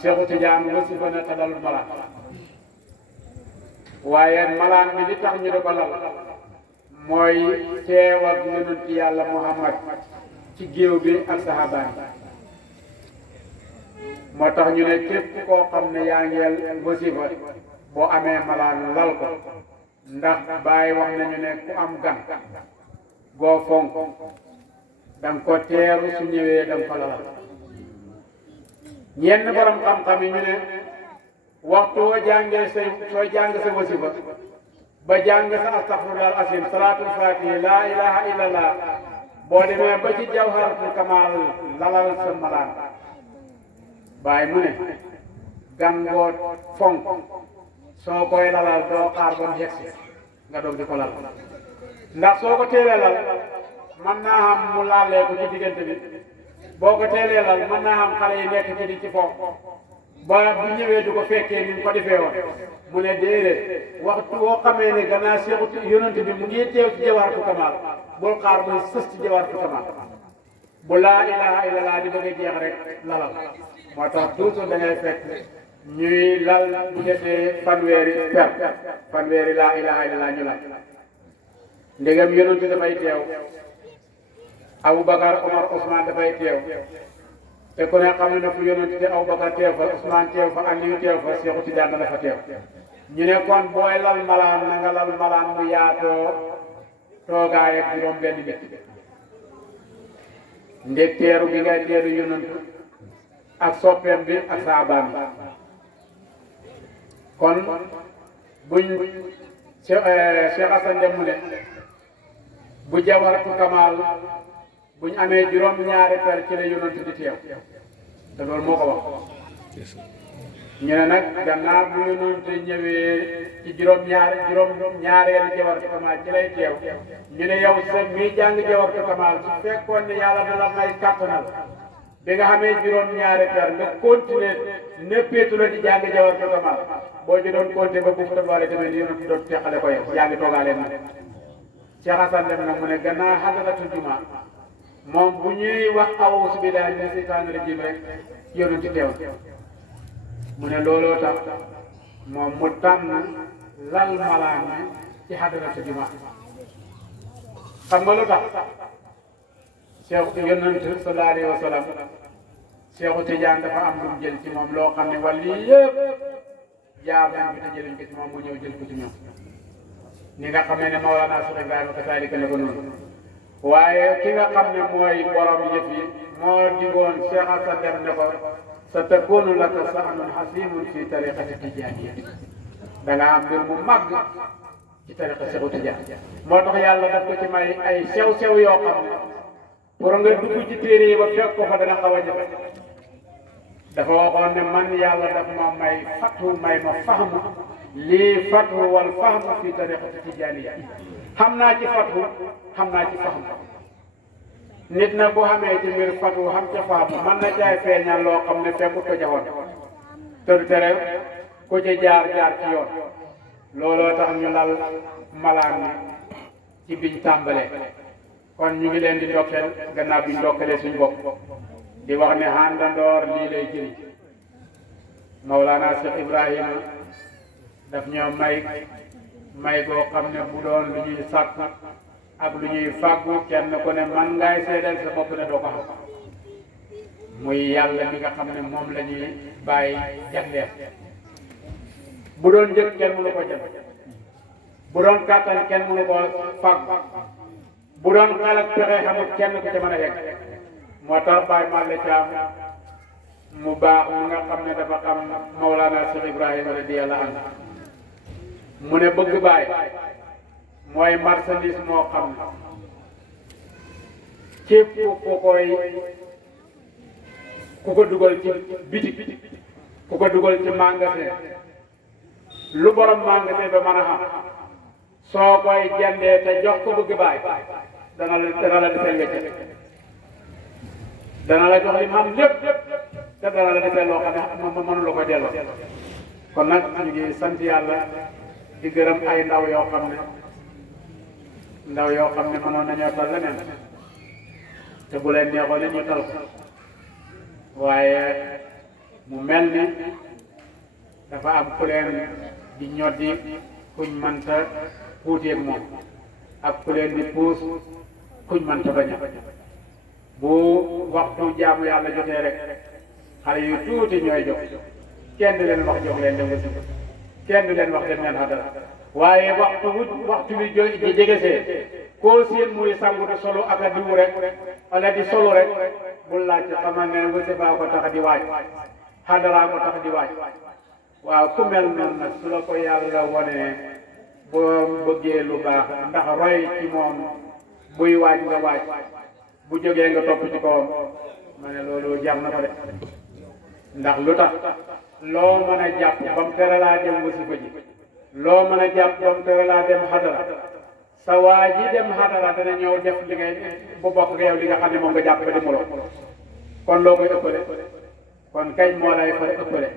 Seexu Tijaan wasifa na te dalul malaan waaye malaan bi li tax ñu di ko lal mooy teewal yonent yàlla Muhammad ci géew bi ak saxaabaan moo tax ñu ne képp koo xam ne yaa ngi wasifa boo amee malaan lal ko ndax Baay wax nañu ne ku am gan goo fonk danga ko teeru su ñëwee danga ko lalal ñenn borom xam-xam yi ñu ne waxtu woo jàngee soo jàng sa wasifa ba jàng sa astaghfirullah asim salaatul fatihi laa ilaha illallah boo demee ba ci jawharatul kamal lalal sa malaan Baay mu ne gan ngoo fonk soo koy lalal doo xaar ba mu yegsi nga doog di ko lal ndax soo ko teelee lal mën naa xam mu laalee ko ci diggante bi boo ko teelee lal mën naa xam xale yi nekk ci di ci foofu ba bu ñëwee du ko fekkee ni mu ko defee woon mu ne déedéet waxtu woo xamee ne gannaaw seexu yonent bi mu ngi teew ci jawaratu kamal bul xaar muy sës ci jawaratu kamal bu laa ilaha illallah di bëgg a jeex rek lalal moo tax toujours da ngay fekk ñuy lal bu defee fanweeri laa ilaha illallah ñu lal ndegam yonent dafay teew Aboubacar Omar Ousmane dafay teew te ku ne xam ne fu yonent te Aboubacar teew fa Ousmane teew fa Aliou teew fa Seexu Tijaan dana fa teew ñu ne kon booy lal malaan na nga lal malaan mu yaatoo toogaay ak juróom benn nit ndeg teeru bi ngay teeru yonent ak soppeem bi ak saabaam bi kon buñ Cheikh Assane Dem mu ne bu jawaratu kamal buñ amee juróom-ñaari per ci la yonent di teew te loolu moo ko wax ñu ne nag gannaaw bu yonent ñëwee ci juróom-ñaareelu jawaratu kamal ci lay teew ñu ne yow sa mii jàng jawaratu kamal su fekkoon ne yàlla dala may kàttanal bi nga xamee juróom-ñaari per nga continuer néppeetu la di jàng jawaratu kamal boo ci doon continuer ba bu tabaale tamit ni yonent doon teqale ko yow yaa ngi toogaaleen nag Cheikh Assane Dem nag mu ne gannaaw xadaratul jumaa moom bu ñuy wax awuusu billaahi mina seytaani rajiim rek yonent ci teew mu ne looloo tax moom mu tànn lal malaan mi ci xadaratul jumaa xam nga lu tax Cheikh yonent sallallahu alayhi wa sallam Seexu Tijaan dafa am lu mu jël ci moom loo xam ne wàllu yëpp jaar nañ bi te jëluñ ko ci moom mu ñëw jël ko ci ñoom ni nga xamee ne Mawlana Cheikh Ibrahima kasaalika ne ko noonu waaye ki nga xam ne mooy borom yëf yi moo digoon Cheikh Assane Dem ne ko sa takunu laka sa'nun hasimun fi tariqati tijaaniyya da nga am mbir mu màgg ci tariqa Seexu Tijaan moo tax yàlla daf ko ci may ay sew-sew yoo xam ne pour nga dugg ci téere yi ba fekk ko fa dana xaw a jafe dafa waxoon ne man yàlla daf ma may fatu may ma fahmu lii fatu wal fahmu fi tariqati tijaaniyya xam naa ci fatu xam naa ci fahmu nit na boo xamee ci mbir fatu xam ca fahmu mën na jaay feeñal loo xam ne fekkut ko jaxoon te du tere ku ci jaar ci yoon looloo tax ñu lal malaan mi ci biñ tàmbalee kon ñu ngi leen di ndokkeel gannaaw bi ndokkelee suñu bopp di wax ne àndandoor lii lay jëriñ Mawlana Cheikh Ibrahima daf ñoo may goo xam ne bu doon lu ñuy sàkk ak lu ñuy fàggu kenn ku ne man ngay seedeel sa bopp ne doo ko xam muy yàlla mi nga xam ne moom la ñuy bàyyi jagleer bu doon njëkk kenn mënu ko jël bu doon kàttan kenn mënu ko fàggu bu doon xel ak pexe xamul kenn ku ca mën a yegg moo tax Baye Malle Thiam mu baax mi nga xam ne dafa xam Mawlana Cheikh Ibrahima radiyallahu anhu mu ne bëgg Baye mooy marchandise moo xam ne képp ku ko dugal ci bitik ku ko dugal ci magasin lu borom magasin ba mën a xam soo koy jëndee te jox ko bëgg Baye dana la deseel wecce dana la jox li mu am lépp te dana la deseel loo xam ne mënu la ko delloo kon nag ñu ngi sant yàlla di gërëm ay ndaw yoo xam ne mënoon nañoo tal leneen te bu leen neexoon ñu tal ko waaye mu mel ni dafa am ku leen di ñoddi kuñ mënta puuteeg moom ak ku leen di puus kuñ mënta bañ a bu waxtu jaamu yàlla jotee rek xale yu tuuti ñooy jox kenn du leen wax jox leen dem wasi kenn du leen wax dem leen xadara waaye waxtu wi ji jegesee koo seen muy sangu di solo ak a diwu rek wala di solo rek bul laajte xamal ne wasi baa ko tax di waaj xadaraa ko tax di waaj waaw ku mel noonu nag su la ko yàlla wonee boo bëggee lu baax ndax roy ci moom buy waaj nga waaj bu jógee nga topp ci kawam ma ne loolu jar na ko de ndax lu tax loo mën a jàpp ba mu tere laa dem wasifa ji loo mën a jàpp ba mu tere laa dem xadara sa waa ji dem xadara dana ñëw def li ngay bu bokk nga yow li nga xam ne moom nga jàpp ba di muloo kon loo koy ëppale kon kañ moo lay fa ëppale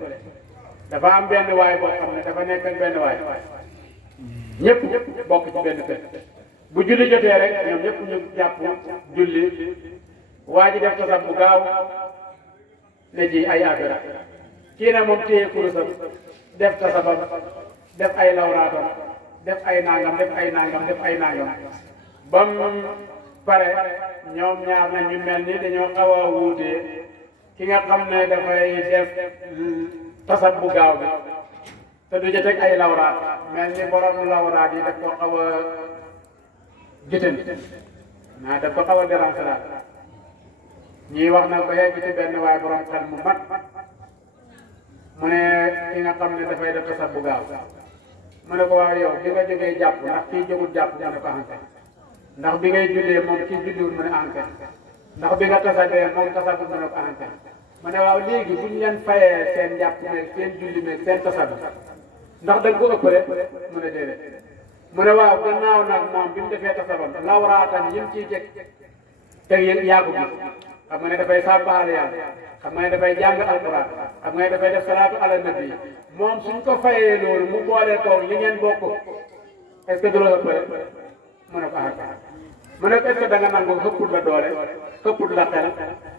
dafa am benn waay boo xam ne dafa nekk ak benn waay ñëpp bokk ci benn kër bu julli jotee rek ñoom ñëpp ñu jàpp julli waa ji def tasab bu gaaw ne ji ay affaire kii na moom téye kurusam def tasabam def ay lawraatam def ay nangam def ay nangam def ay nangam ba mu pare ñoom ñaar na ñu mel ni dañoo xaw a wuutee ki nga xam ne dafay def tasab bu gaaw bi te du joteg ay lawraat mel ni borom lawraat yi daf ko xaw a jëten naa daf ko xaw a déranger daal ñii wax na ko yegg ci benn waaye borom xel mu mat mu ne ki nga xam ne dafay def tasab bu gaaw mu ne ko waaw yow bi nga jógee jàpp ndax kii jógul jàpp mu ne ko anke ndax bi ngay jullee moom kii julliwul mu ne anke ndax bi nga tasabee moom tasabul mu ne ko anke mu ne waaw léegi bu ñu leen fayee seen jàpp meeg seen julli meeg seen tasab ndax da nga ko ëppale mu ne déedéet mu ne waaw gannaaw nag moom bi mu defee tasabam lawraatam yim ciy jeg te yéen yaa ko gis xam nga ne dafay sàbbaal yàlla xam nga ne dafay jàng alquran xam nga ne dafay def salaatu ala nabi moom suñ ko fayee loolu mu boole toog li ngeen bokk est-ce que du la ëppale mu ne ko mu ne ko est-ce que da nga nangu xëpput la doole xëpput la xel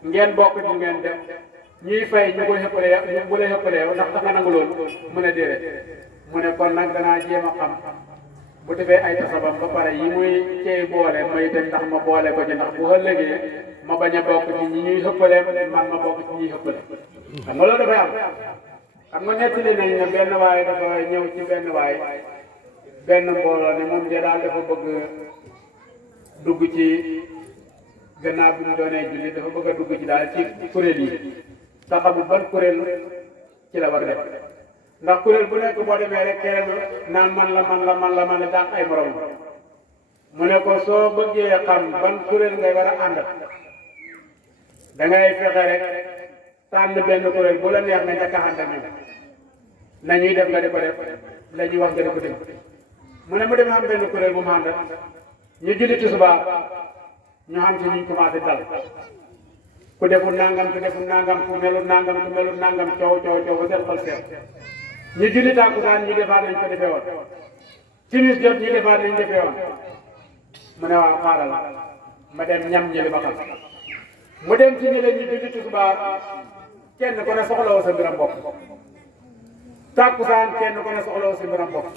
ngeen bokk ñu ngeen def ñuy fay ñu koy xëppale yow bu lay xëppale yow ndax da nga nangu loolu mu ne déedéet mu ne kon nag danaa jéem a xam bu defee ay tasabam ba pare yi muy cey boole mooy itam ndax ma boole ko ci ndax bu ëllëgee ma bañ a bokk ci ñi ñuy xëppale man ma bokk ci ñuy xëppale xam nga loolu dafay am xam nga nettali nañ ne benn waay dafa ñëw ci benn waay benn mbooloo ne moom de daal dafa bëgg dugg ci gannaaw bi mu doonee julli dafa bëgg a dugg ci daal ci kuréel yi te xamul ban kuréel ci la war a def ndax kuréel bu nekk boo demee rek keneen naan man la daan ay morom mu ne ko soo bëggee xam ban kuréel ngay war a àndal da ngay fexe rek tànn benn kuréel bu la neex nga njëkk a àndal ñoom nañuy def nga di ko def la ñuy wax nga di ko def mu ne mu dem am benn kuréel bu mu àndal ñu julli tisbaar ñu xam ci ñu commencé dal ku deful nangam ku melul nangam coow ba seen xol seet ñu julli tàkkusaan ñu defaat nañ ko defee woon timis jot ñu defaat nañ defee woon mu ne waaw xaaral ma dem ñam ñi li ba xam mu dem ci ñi leen ñu julli tisbaar kenn ku ne soxlawoo sa mbiram bopp tàkkusaan kenn ku ne soxlawoo sa mbiram bopp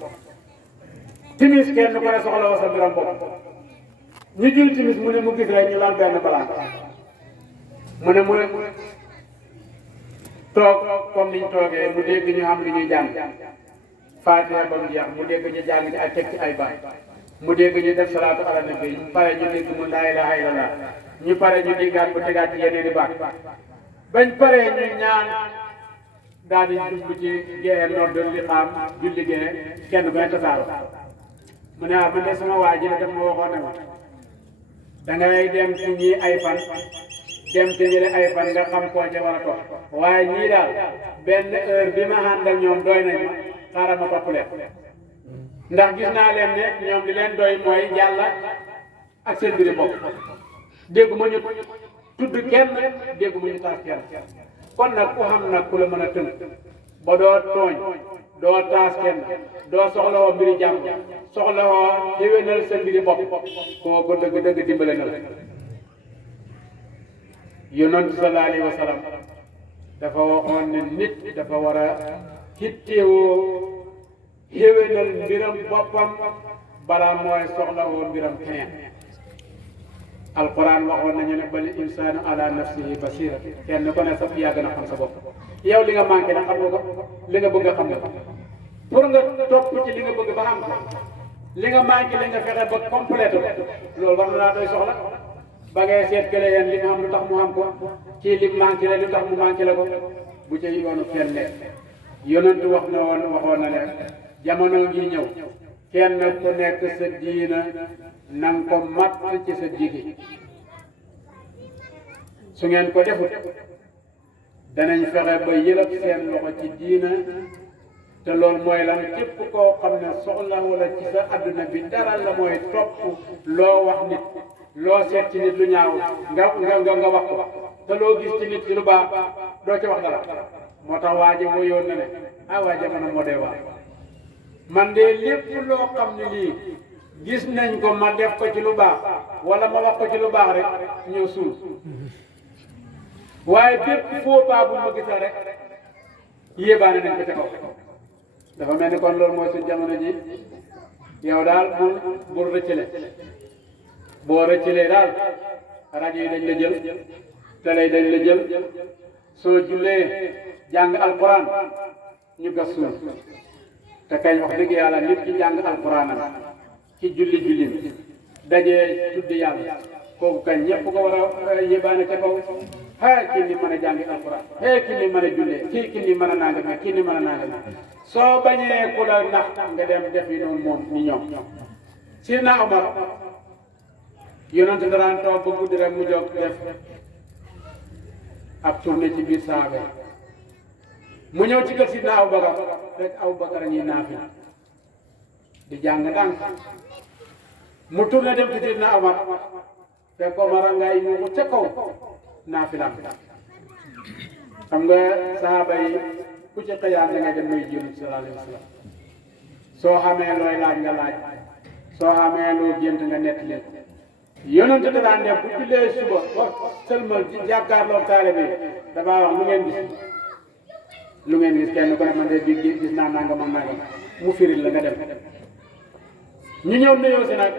timis kenn ku ne soxlawoo sa mbiram bopp ñu julli timis mu ne mu gis rek ñu laal benn balaa mu ne toog comme niñ toogee mu dégg ñu xam li ñuy jàng Faatiha ba mu jeex mu dégg ñu jàng ci ay teg ci ay baay mu dégg ñu def salaatu ala nabi ñu pare ñu dégg mu laa ilaaha illallah ñu pare ñu déggaat ko tegaat ci yeneen i baat bañ paree ñu ñaan daal di jublu ci géeyee nodd li xaam julli géeye kenn ku ne tasaaro mu ne man de sama waa ji daf ma waxoon ne ma dangay dem ci ñii ay fan dem ci ñi ay fan nga xam koo ca war a topp waaye ñii daal benn heure bi ma ànd ak ñoom doy nañ ma xaaral ma topp leen ndax gis naa leen ne ñoom li leen doy mooy yàlla ak seen mbiri bopp dégguma ñu tudd kenn dégguma ñu taas kenn kon nag ku xam nag ku la mën a tënk ba doo tooñ doo taas kenn doo soxlawoo mbiri jàmm soxlawoo yéwénal sa mbiri bopp kooku dëgg dimbale na la yonent sallallahu alayhi wa sallam dafa waxoon ne nit dafa war a hittewoo xéwénal mbiram boppam balaa mooy soxlawoo mbiram keneen alquran waxoon nañu ne bal insaanu ala nafsihi basira kenn ko ne sax yaa gën a xam sa bopp yow li nga manqué nag xam nga ko li nga bëgg a xam nga ko pour nga topp ci li nga bëgg ba am ko li nga manqué li nga fexe ba complété ko loolu war na laa doy soxla ba ngay seet kële yéen li nga xam lu tax mu am ko kii li manqué la lu tax mu manqué la ko bu ca yoonu kenn nekk yonentu waxoon na ne jamono ngi ñëw kenn ku nekk sa diina na nga ko matt ci sa jigi su ngeen ko defut danañ fexe ba yëlëb seen loxo ci diina te loolu mooy lan képp koo xam ne soxla wala ci sa adduna bi dara la mooy topp loo wax nit loo seet ci nit lu ñaaw nga wax ko te loo gis ci nit ci lu baax doo ci wax dara moo tax waa ji moo yoon na ne waa jamono moo dee waa man de lépp loo xam ne lii gis nañ ko ma def ko ci lu baax wala ma wax ko ci lu baax rek ñëw suul waaye bépp foo baa bu ma gisal rek yéebaane nañ ko ca kaw dafa mel ni kon loolu mooy suñ jamono ji yow daal bul rëccale boo rëccalee daal rajo yi dañ la jël télé yi dañ la jël soo jullee jàng alquran ñu gas suul te kañ wax dëgg yàlla nit ki jàng alquranam ci julli dajee tuddi yàlla kooku kañ ñëpp ko war a yébaane ca kaw kii ni mën a jàngi alquran kii ni mën a jullee kii ni mën a nangam kii ni mën a nangam soo bañee ku la nax nga dem def yi noonu moom ni ñoom Sidna Omar yonent daraan toog ba guddi rek mu jóg def ab tournée ci biir saaba yi mu ñëw ci kër Sidna Abubakar fekk Abubakar ñuy naafi di jàng ndànk mu tourné dem ci Sidna Omar fekk Omar a ngay yuuxu ca kaw naafilam xam nga saaba yi ku ci xëyaan da ngay dem nuyu Yonent sallallahu alayhi wa sallam soo xamee looy laaj nga laaj soo xamee loo gént nga nettali Yonent da daan def bu jullee suba ba sëlmal ci jàkkaarloo taalibe bi dafaa wax lu ngeen gis kenn ko ne man de bi gis naa nangam ak nangam mu firil la nga dem ñu ñëw nuyoo si nag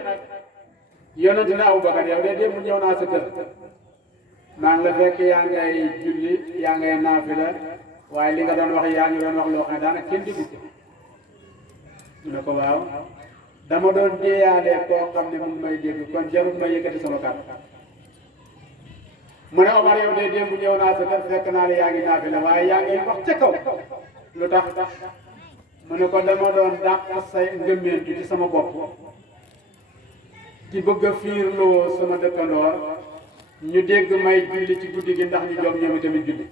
Yonent ne Abubakar yow de démb ñëw naa sa kër maa ngi la fekk yaa ngay julli yaa ngay naafila waaye li nga doon wax yaa ngi doon wax loo xam ne daanaka kenn déggu ko mu ne ko waaw dama doon jéeyaale koo xam ne mun may dégg kon jarul may yëkkati sama kàddu mu ne Omar yow de démb ñëw naa sa kër fekk naa ne yaa ngi naafila waaye yaa ngi wax ca kaw lu tax mu ne ko dama doon dàq say ngëmmeentu ci sama bopp ci bëgg a fiirloo sama dëkkandoor ñu dégg may julli ci guddi gi ndax ñu jóg ñoom tamit julli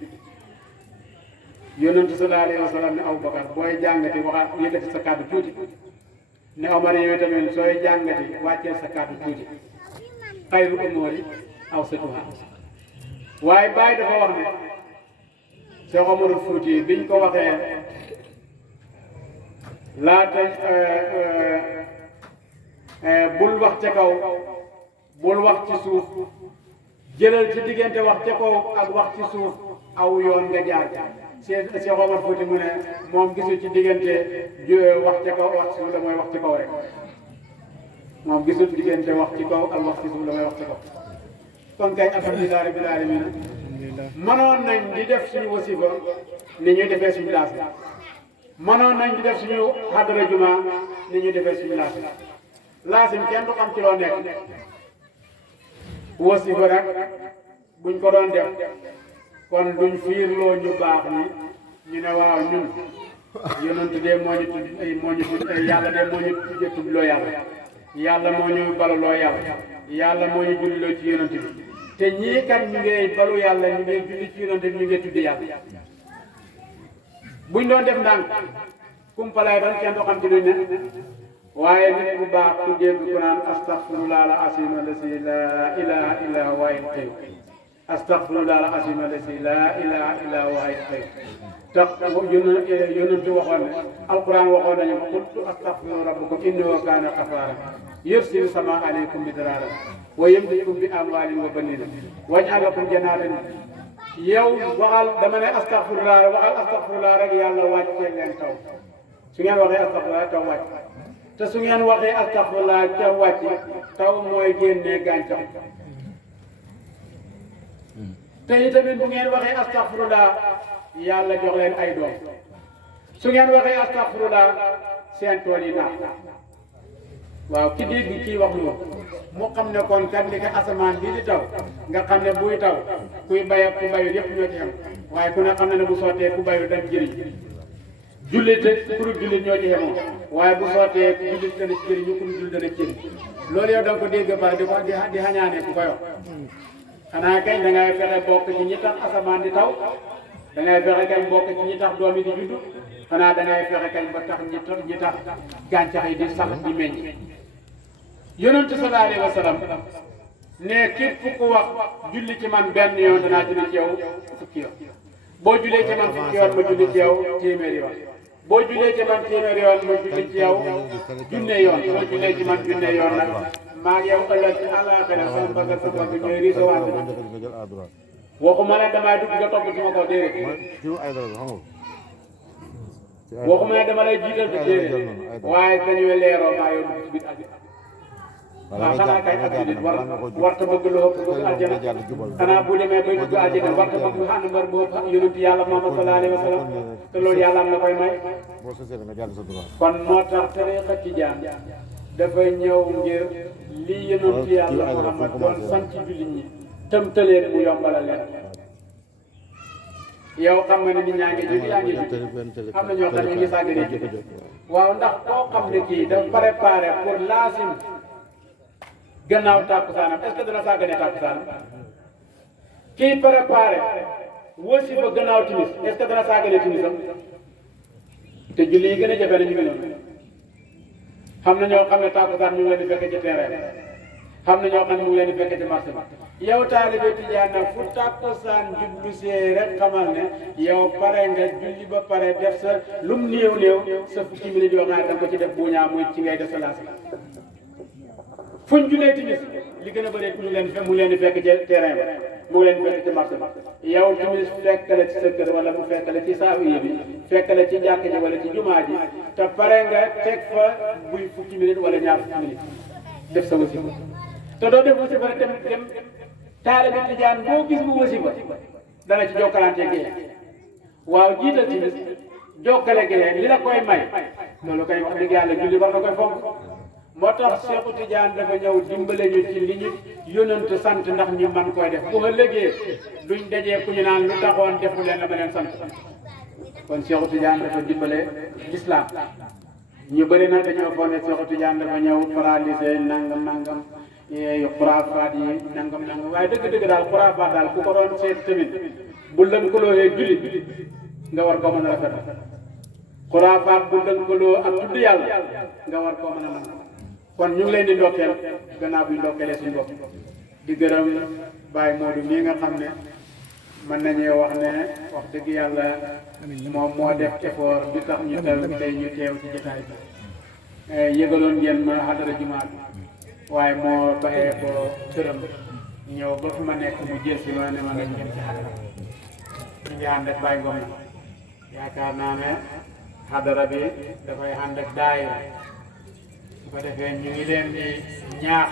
Yonent sallallahu alayhi wa sallam ne Abubakar booy jàngati waxaat yëkkati sa kàddu tuuti ne Omar yow tamit sooy jàngati wàcceel sa kàddu tuuti xayru umuuri awsatuhaa waaye Baye dafa wax ne Cheikh Omarul Fouti biñ ko waxee laata bul wax ca kaw bul wax ci suuf jëlal ci diggante wax ca kaw ak wax ci suuf aw yoon nga jaar Cheikh Omar Fouti mu ne moom gisul ci diggante wax ca kaw wax ci suuf la mooy wax ci kaw rek moom gisul diggante wax ci kaw ak wax ci suuf la mooy wax ci kaw kon kay alhamdulilah rabbil alamin mënoon nañ di def suñu wasifa ni ñuy defee suñu laas bi mënoon nañ di def suñu xadara juma ni ñuy defee suñu laas bi laasim kenn du xam ci loo nekk wasifa rek buñ ko doon def kon duñ fiirloo ñu baax ni ñu ne waaw ñun Yonent de moo ñu tudd yàlla de moo ñu tuddloo yàlla moo ñu balaloo yàlla moo ñu julliloo ci Yonent bi te ñii kat ñu ngi balu yàlla ñu ngi julli ci Yonent bi ñu ngi tudd yàlla buñ doon def ndànk kumpalaay doon kenn du xam ci luñ ne waaye nit bu baax ku dégg ku naan astaghfirullah al azim allasi la ilaha illa huwa al qayyum astaghfirullah al azim allasi la ilaha illa huwa al qayyum tax Yonent waxoon ne alquran waxoon nañu qultu astaghfiru rabbakum innahu kana ghaffara yursilu samaa alaykum midrara wa yumdidukum bi amwalin wa banina wa yaj'al lakum jannatin yow waxal dama ne astaghfirullah waxal astaghfirullah rek yàlla wàccee leen taw su ngeen waxee astaghfirullah taw wàcc te su ngeen waxee astaghfirullah ca wàcc taw mooy génnee gàncax te itamit bu ngeen waxee astaghfirullah yàlla jox leen ay doom su ngeen waxee astaghfirullah seen tool yi naax waaw ki dégg kii wax loolu mu xam ne kon kat li ko asamaan bii di taw nga xam ne buy taw kuy bay ak ku bayul yëpp ñoo ci xam waaye ku ne xam ne bu sottee ku bayul dem jëriñ jullit pour jullit ñoo ci xemoon waaye bu sottee jullit dana ci jëriñ ñu ku jullit dana ci jëriñ loolu yow da nga ko dégg pare di ko di xañaane ku koy wax xanaa kay da ngay fexe bokk ci ñi tax asamaan di taw da ngay fexe kay bokk ci ñi tax doom yi di juddu xanaa da ngay fexe kay ba tax ñi tax gàncax yi di sax di meññ yonent sallallahu alayhi wa sallam ne képp ku wax julli ci man benn yoon danaa julli ci yow fukki yoon boo jullee ci man fukki yoon ma julli ci yow téeméeri yoon boo jullee ci man téeméeri yoon ma julli ci yow junne yoon soo jullee ci man junne yoon nag maa ngi yow ëllëg ci àllaaxira sama bëgg sa bëgg ñooy riisawaat waxuma ne damay dugg nga topp ci ma ko déedéet waxuma ne dama lay jiital ci déedéet waaye dañuy leeroo maa yow dugg ci biir àddina waaw xanaa kay ak jullit warta bëgg lu ëpp bëgg aljana xanaa bu demee bay dugg aljana warta bëgg lu ànd mbar boobu yonent yàlla Muhammad sallallahu alayhi wa sallam te loolu yàlla am na koy may kon moo tax tariqa tijaan dafay ñëw ngir lii yonent yàlla Muhammad doon sant jullit ñi tëmtaleen mu yombalal leen yow xam nga ne nit ñaa ngi jóg yaa ngi jóg am na ñoo xam ne ñu ngi sàgganee jóg waaw ndax koo xam ne kii dafa préparé pour laasim gannaaw tàkkusaanam est-ce que dana sàgganee tàkkusaanam kii préparé wasi ba gannaaw timis est-ce que dana sàgganee timisam te julli yi gën a jafe na ñu ngi noonu xam na ñoo xam ne tàkkusaan ñu ngi leen di fekk ci terrain xam na ñoo xam ne mu ngi leen di fekk ci marché bi yow taalibe tijaan nag fu tàkkusaan jublu see rek xamal ne yow pare nga julli ba pare def sa lum néew sa fukki minutes yoo xam ne danga ko ci def buuñaa muy ci ngay def sa laas fuñ julee timis li gën a bëri mu leen di fekk ci terrain ba mu ngi leen di fekk ci marché bi yow timis fekk la ci sa kër wala mu fekk la ci saawiya bi fekk la ci jàkk ji wala ci jumaa ji te pare nga teg fa buy fukki minutes wala ñaar fukki minutes def sa wasifa te doo def wasifa rek dem taalibe tijaan boo gis mu wasifa dana ci jokkalante géej waaw jiital timis jokkale géej li la koy may loolu koy wax dëgg yàlla julli war na koy fonk moo tax Seexu Tijaan dafa ñëw dimbale ñu ci li ñu yonent sant ndax ñu man koy def bu ëllëgee duñ dajee ku ñu naan lu taxoon defu leen la ma leen sant kon Seexu Tijaan dafa dimbale l'islam ñu bëri nag dañoo foog ne Seexu Tijaan dafa ñëw paralysé nangam xuraafaat yi nangam waaye dëgg-dëgg daal xuraafaat daal ku ko doon seet tamit bu lëkkaloo jullit nga war koo mën a rafetal xuraafaat bu lëkkaloo ak tudd yàlla nga war koo mën a nangu kon ñu ngi leen di ndokkeel gannaaw bi ñu ndokkeelee suñu bopp di gërëm Baye Modou mii nga xam ne mën nañoo wax ne wax dëgg yàlla moom moo def effort bi tax ñu tey ñu teew ci jotaay bi yëgaloon ngeen ma xadara jumaa bi waaye moo baxee ko këram ñëw ba fi ma nekk mu jël si ma ne ma nañ ngeen ci xadara ñu ngi ànd ak Baye Ngom yaakaar naa ne xadara bi dafay ànd ak daayira su ko defee ñu ngi leen di ñaax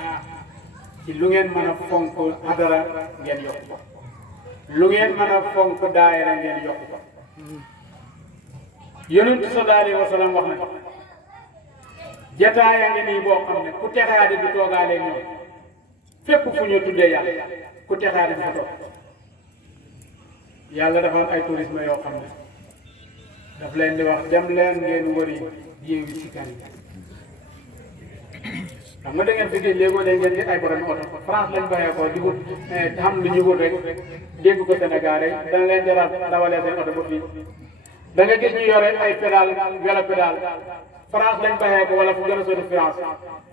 ci lu ngeen mën a fonk xadara ngeen yokk ko lu ngeen mën a fonk daayira ngeen yokk ko yonent sallallahu alayhi wa sallam wax na jataaya ngi nii boo xam ne ku texaade du toogaale ñoom fépp fu ñu tuddee yàlla ku texaade du fa toog yàlla dafa am ay tourisme yoo xam ne daf leen di wax dem leen ngeen wëri jiw yi si kan yi xam nga da ngeen fi gis léegoo day ngeen gis ay borom oto France lañ bàyyee ko di wut xam lu ñu wut rek dégg ko Sénégal rek dana leen jaral dawalee seen oto ba fii da nga gis ñu yore ay pédale vélo pédale France lañ bàyyee ko wala fu gën a sori France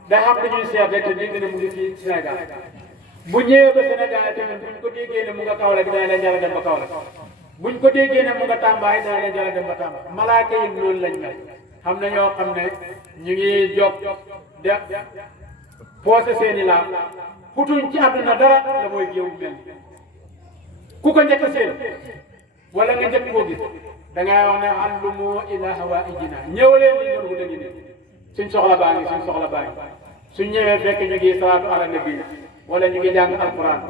day xam lu ñuy seet rek te dégg ne mu ngi fii Sénégal bu ñëwee ba Sénégal tamit buñ ko déggee ne mu nga Kaolack dana leen jaral dem ba Kaolack buñ ko déggee ne mu nga Tamba yi dana leen jaral dem ba Tamba malaaka yi noonu lañ mel xam na ñoo xam ne ñu ngi jóg def poosé seeni laam futuñ ci àdduna dara la mooy géewu mel ku ko njëkk a seen wala nga njëkk koo gis da ngay wax ne allumu ila hawaijina ñëw leen li ñor bu dañu ne suñ soxla baa ngi suñ ñëwee fekk ñu ngi salaatu ala nabi wala ñu ngi jàng alquran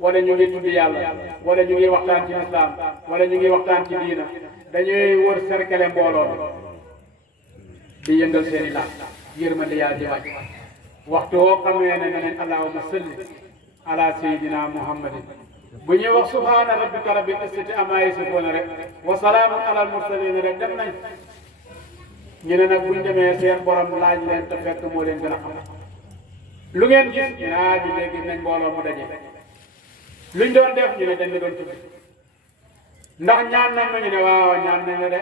wala ñu ngi tudd yàlla wala ñu ngi waxtaan ci islam wala ñu ngi waxtaan ci diina dañuy wër cercle mbooloo di yëngal seen i laaj yërmande yàlla di wàcc waxtu woo xamee ne ne leen allahumma salli ala sayyidina muhammadin bu ñuy wax subhaana rabbika rabbil izzati ammaa yasifuun rek wa salaamun alal mursaliin rek dem nañ ñu ne nag buñ demee seen borom laaj leen te fekk moo leen gën a xam lu ngeen gis ñu ne bi léegi nañ mbooloo mu daje luñ doon def ñu ne dañ la doon tudd ndax ñaan nañ ma ñu ne waaw ñaan nañ la de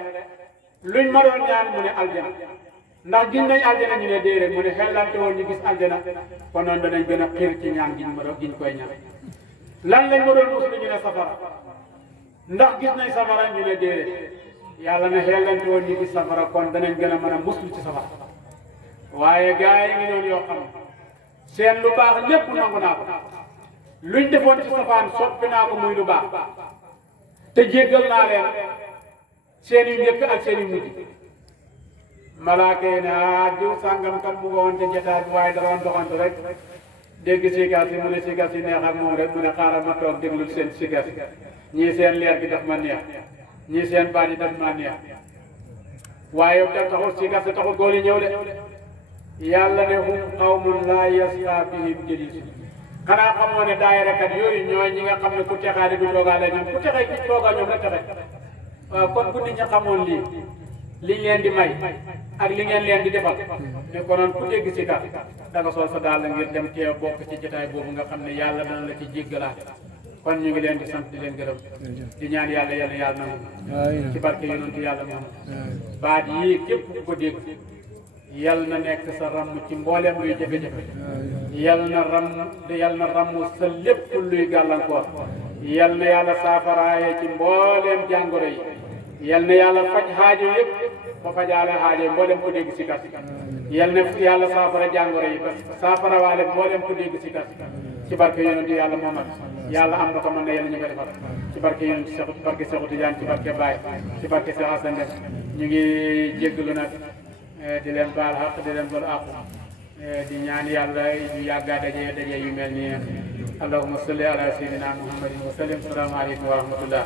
luñ ma doon ñaan mu ne aljana ndax gis nañ aljana ñu ne déedéet mu ne xellante woon ñu gis aljana kon noonu danañ gën a xiir ci ñaan giñ ma doon giñ koy ñaan lan lañ ma doon muslu ñu ne safara ndax gis nañ safara ñu ne déedéet yàlla ne xellante woon ñu gis safara kon danañ gën a mën a muslu ci safara waaye gars yi ngi doon yoo xam seen lu baax lépp nangu naa ko luñ defoon ci safaan soppi naa ko muy lu baax te jéggal naa leen seen yu njëkk ak seen yu mujj malaaka yi ne diw sàngam kat bu ko woon te jotaay bi waaye dara doxantu rek dégg sigas yi mu ne sigas yi neex ak moom rek mu ne xaaral ma toog déglu seen sigas ñii seen leer bi daf ma neex ñii seen baat yi daf ma neex waaye yow tam taxul sigas yi taxul góor yi ñëw de yàlla ne hum qawmun laa yasqa bihim jalisun xanaa xamoo ne daayira kat yooyu ñooy ñi nga xam ne ku texaade du toogaale ñoom ku texee ci tooga ñoom rek texe waaw kon bu nit ñi xamoon lii liñ leen di may ak li ngeen leen di defal ne konoon ku dégg si kat da nga sol sa daal la ngir dem teew bokk ci jotaay boobu nga xam ne yàlla dana la ci jéggalaat kon ñu ngi leen di sant di leen gërëm di ñaan yàlla yàlla nangu ci barke yonentu yàlla moom baat yii képp ku ko dégg yal na nekk sa ramm ci mboolem luy jafe-jafe yal na ramm sa lépp luy gàllankoor yal na yàlla saafaraaye ci mboolem jàngoro yi yal na yàlla faj xaajo yëpp ba fajaale xaajo yi mboolem ku dégg si kat yal na yàlla saafara jàngoro yi ba saafara waale mboolem ku dégg si kat ci barke yonent yàlla Muhammad yàlla am na ko mën na yàlla ñu ko defal ci barke yonent ci barke Seexu Tijaan ci barke Baye ci barke Seex Asan ñu ngi jéggalu nag di leen baal xaq di leen baal àq di ñaan yàlla ñu yàggaa daje yu mel nii allahumma salli ala sayyidina muhammadin wa sallim salaamaaleykum wa rahmatullah